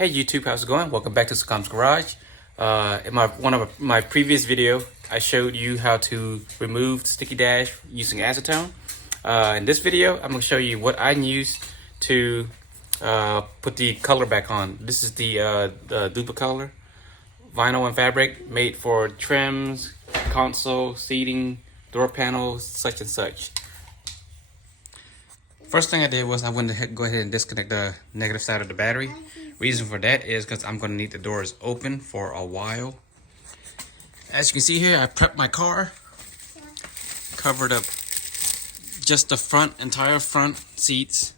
Hey YouTube, how's it going? Welcome back to Sukam's Garage. In one of my previous video, I showed you how to remove sticky dash using acetone. In this video, I'm going to show you what I use to put the color back on. This is the dupli-Color vinyl and fabric made for trims, console, seating, door panels, such and such. First thing I did was I went to go ahead and disconnect the negative side of the battery. Reason for that is because I'm going to need the doors open for a while. As you can see here, I prepped my car, covered up just the entire front seats.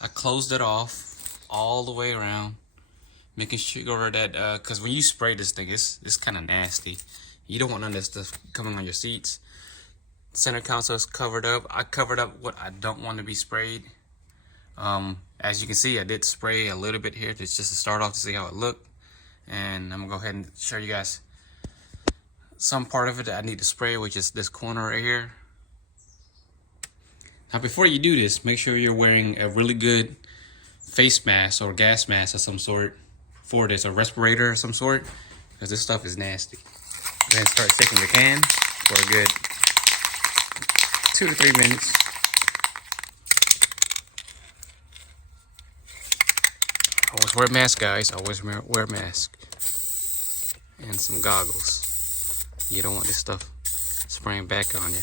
I closed it off all the way around, making sure that because when you spray this thing, it's kind of nasty. You don't want none of this stuff coming on your seats. Center console is covered up. I covered up what I don't want to be sprayed. As you can see, I did spray a little bit here just to start off to see how it looked. And I'm gonna go ahead and show you guys some part of it that I need to spray, which is this corner right here. Now before you do this, make sure you're wearing a really good face mask or gas mask of some sort for this, a respirator of some sort, because this stuff is nasty. Go ahead and start shaking your can for a good 2 to 3 minutes. Always wear a mask, guys. Always wear a mask. And some goggles. You don't want this stuff spraying back on you.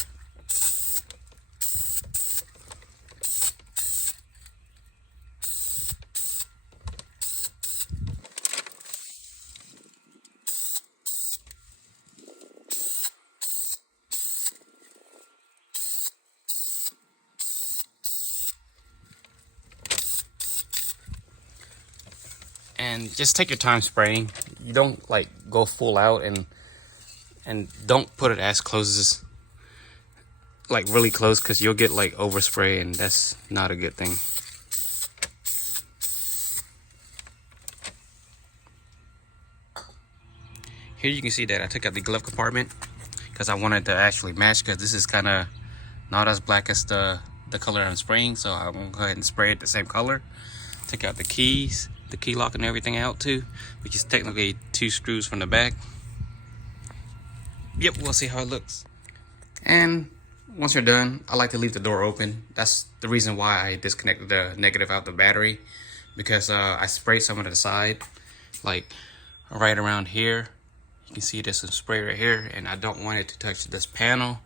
And just take your time spraying. You don't like go full out and don't put it as close as like really close, because you'll get like overspray and that's not a good thing. Here you can see that I took out the glove compartment because I wanted to actually match, because this is kind of not as black as the color I'm spraying, so I'm gonna go ahead and spray it the same color. Take out the keys, the key lock and everything out too, which is technically 2 screws from the back. Yep, we'll see how it looks. And once you're done, I like to leave the door open. That's the reason why I disconnected the negative out the battery, because I sprayed some of the side, like right around here. You can see there's some spray right here, and I don't want it to touch this panel.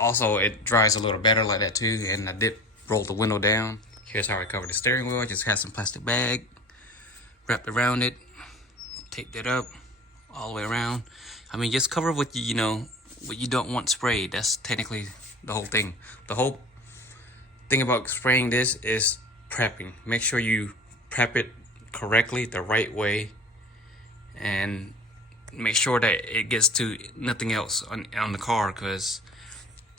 Also, it dries a little better like that too, and I did roll the window down. Here's how I covered the steering wheel. I just had some plastic bag wrapped around it, taped it up all the way around. I mean, just cover what you know, what you don't want sprayed. That's technically the whole thing. The whole thing about spraying this is prepping. Make sure you prep it correctly, the right way, and make sure that it gets to nothing else on the car, because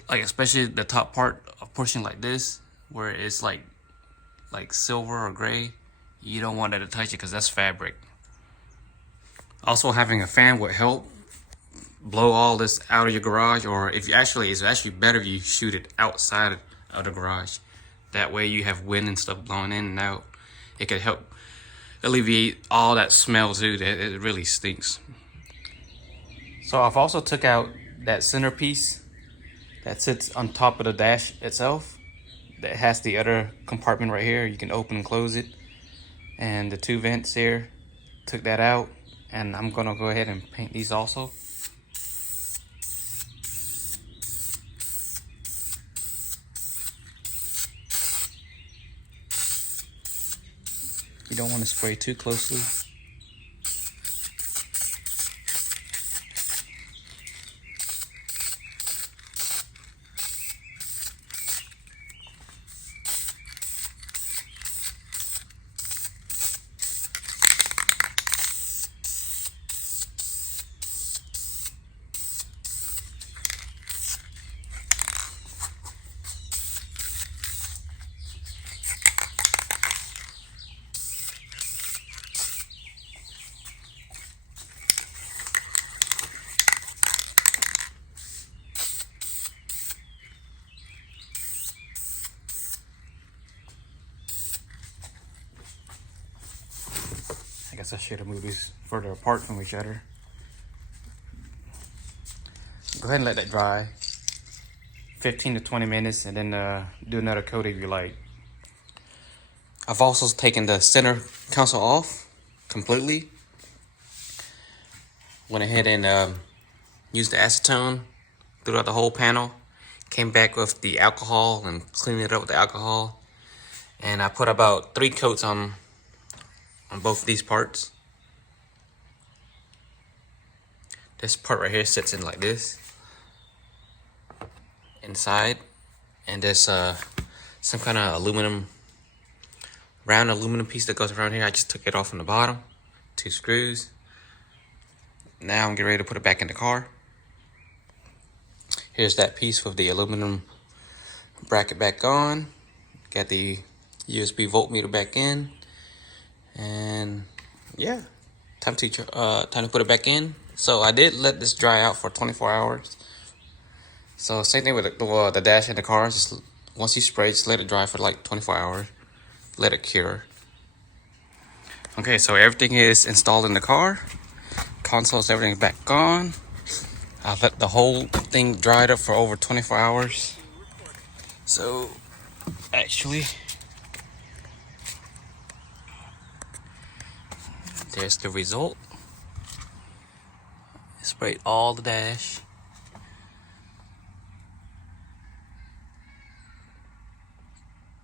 like especially the top part, a portion like this where it's like silver or gray, you don't want that to touch it because that's fabric. Also, having a fan would help blow all this out of your garage, or if you it's actually better if you shoot it outside of the garage. That way you have wind and stuff blowing in and out. It could help alleviate all that smell too. That it really stinks. So I've also took out that centerpiece that sits on top of the dash itself, that has the other compartment right here. You can open and close it, and the 2 vents here. Took that out, and I'm gonna go ahead and paint these also. You don't want to spray too closely. I guess I should have moved these further apart from each other. Go ahead and let that dry 15 to 20 minutes, and then do another coat if you like. I've also taken the center console off completely. Went ahead and used the acetone throughout the whole panel. Came back with the alcohol and cleaned it up with the alcohol. And I put about 3 coats on both of these parts. This part right here sits in like this inside, and there's some kind of round aluminum piece that goes around here. I just took it off from the bottom, 2 screws. Now I'm getting ready to put it back in the car. Here's that piece with the aluminum bracket back on. Got the USB voltmeter back in, and yeah, time to put it back in. So I did let this dry out for 24 hours. So same thing with the dash in the car. Just once you spray, just let it dry for like 24 hours. Let it cure. Okay, so everything is installed in the car. Consoles, everything's back on. I've let the whole thing dried up for over 24 hours. So actually, there's the result. Sprayed all the dash.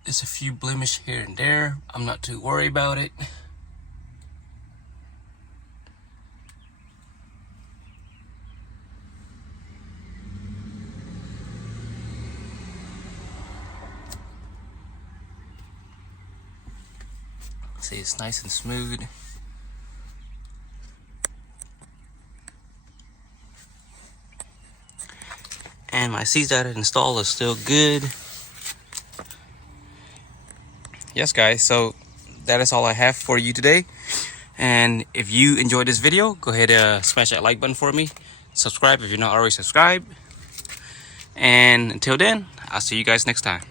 There's a few blemishes here and there. I'm not too worried about it. See, it's nice and smooth. And my seats that I installed are still good. Yes, guys, so that is all I have for you today. And if you enjoyed this video, go ahead and smash that like button for me. Subscribe if you're not already subscribed. And until then, I'll see you guys next time.